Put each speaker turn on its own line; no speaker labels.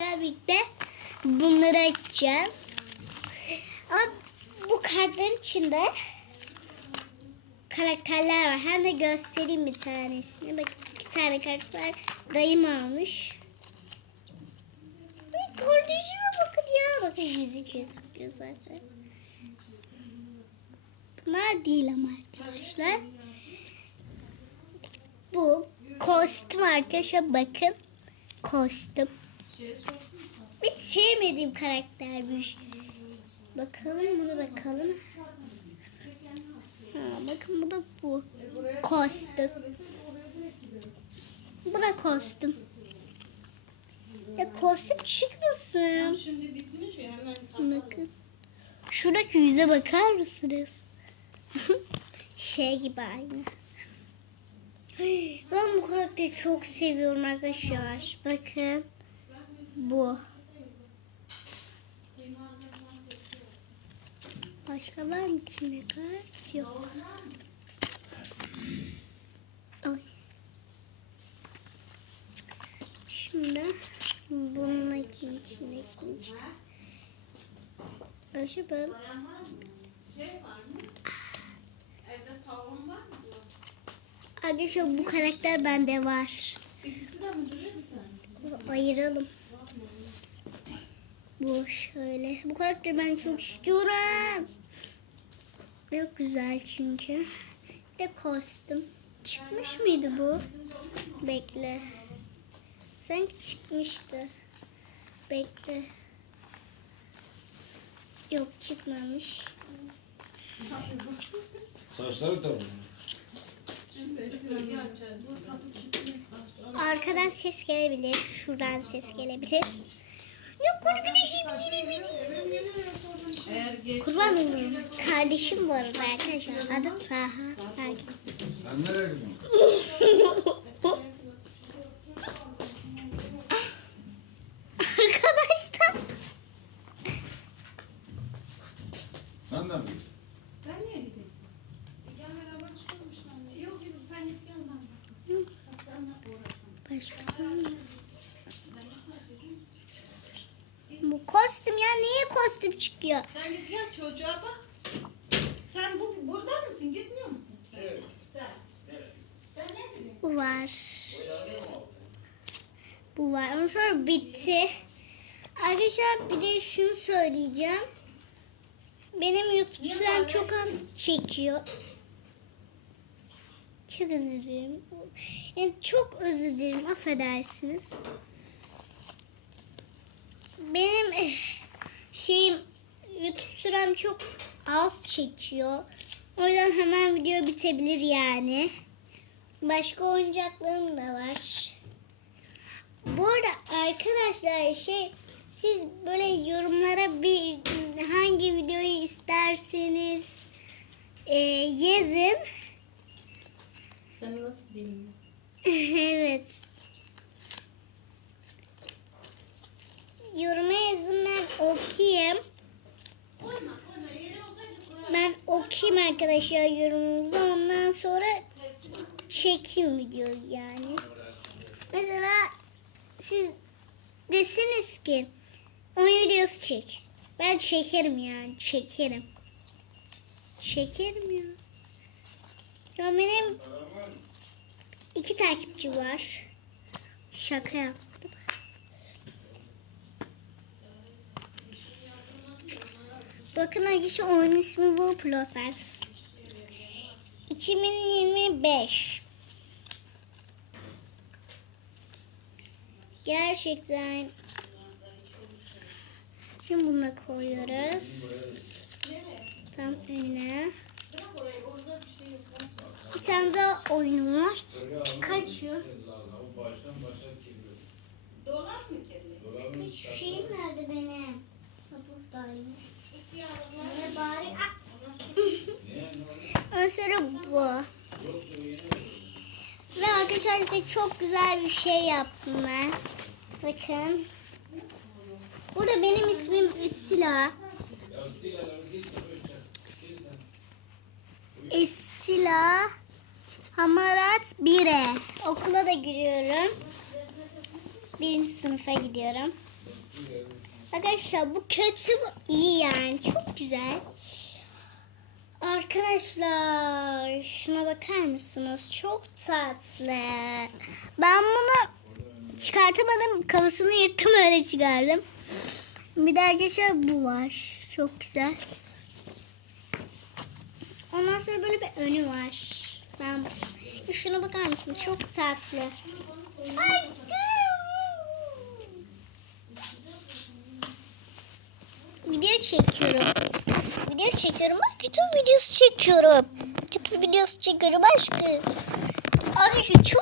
birlikte bunları açacağız. Ama bu kartların içinde karakterler var. Hem de göstereyim bir tanesini. Bak iki tane kart var. Dayım almış. Kardeşime bakın ya. Bakın yüzü gözüküyor zaten. Bunlar değil ama arkadaşlar. Bu kostüm arkadaşlar bakın. Kostüm. Hiç sevmediğim karaktermiş. Bakalım bunu bakalım. Ha, bakın bu da bu. Kostüm. Bu da kostüm. Ya kostüm çıkmasın. Bakın. Şuradaki yüze bakar mısınız? şey gibi aynı. Ben bu karakteri çok seviyorum arkadaşlar. Bakın. Bu. Başka var mı içinde kart? Yok. Ay. Şimdi bununla kim içinde kim çıkar? Ayşe ben? Arkadaşlar bu karakter bende var. Ayıralım. Bu şöyle. Bu karakteri ben çok istiyorum. Çok güzel çünkü. Bir de kostüm. Çıkmış mıydı bu? Bekle. Sanki çıkmıştı. Bekle. Yok çıkmamış.
Saçları da mı?
Arkadan ses gelebilir. Şuradan ses gelebilir. Yok arkadaşım
Eğer geç
Kurban olurum. Kardeşim bu arada arkadaşlar. Adı Taha.
Sen nereye gidiyorsun?
Arkadaşlar.
Sen de mi?
Sen niye gidiyorsun? Gel beraber işte anne. Yok sen git ben.
Başka. Kostüm ya niye kostüm çıkıyor?
Sen git gel çocuğa bak. Sen bu burada mısın? Gitmiyor musun? Evet. Sen. Sen ne bileyim?
Bu var. Bu var. Ondan sonra bitti. Arkadaşlar bir de şunu söyleyeceğim. Benim YouTube sürem çok az çekiyor. Çok özür dilerim. Yani çok özür dilerim. Affedersiniz. Benim şeyim YouTube sürem çok az çekiyor. O yüzden hemen video bitebilir yani. Başka oyuncaklarım da var. Bu arada arkadaşlar şey siz böyle yorumlara bir hangi videoyu isterseniz e, yazın.
Sen nasıl
evet. Yoruma yazın ben okuyayım. Ben okuyayım arkadaşlar yorumunuzu. Ondan sonra çekeyim videoyu yani. Mesela siz desiniz ki oyun videosu çek. Ben çekerim yani çekerim. Çekerim ya. Ya benim iki takipçi var. Şaka yaptım. Bakın arkadaşlar oyun ismi bu Plus Stars. 2025. Gerçekten. Şimdi bunu koyuyoruz. Tam önüne. Bir tane daha oyunum var.
Kirli.
Dolap mı kirli?
Şu şeyim nerede benim? Sonra bu. Ve arkadaşlar size çok güzel bir şey yaptım ben. Bakın. Burada benim ismim Esila. Esila Hamarat 1'e. Okula da giriyorum. Birinci sınıfa gidiyorum. Arkadaşlar bu kötü bu iyi yani çok güzel. Arkadaşlar şuna bakar mısınız? Çok tatlı. Ben bunu çıkartamadım. Kafasını yırttım öyle çıkardım. Bir de arkadaşlar bu var. Çok güzel. Ondan sonra böyle bir önü var. Ben şuna bakar mısın? Çok tatlı. Aşkım. Video çekiyorum. Video çekiyorum. YouTube videosu çekiyorum. YouTube videosu çekiyorum aşkım. Arkadaşlar çok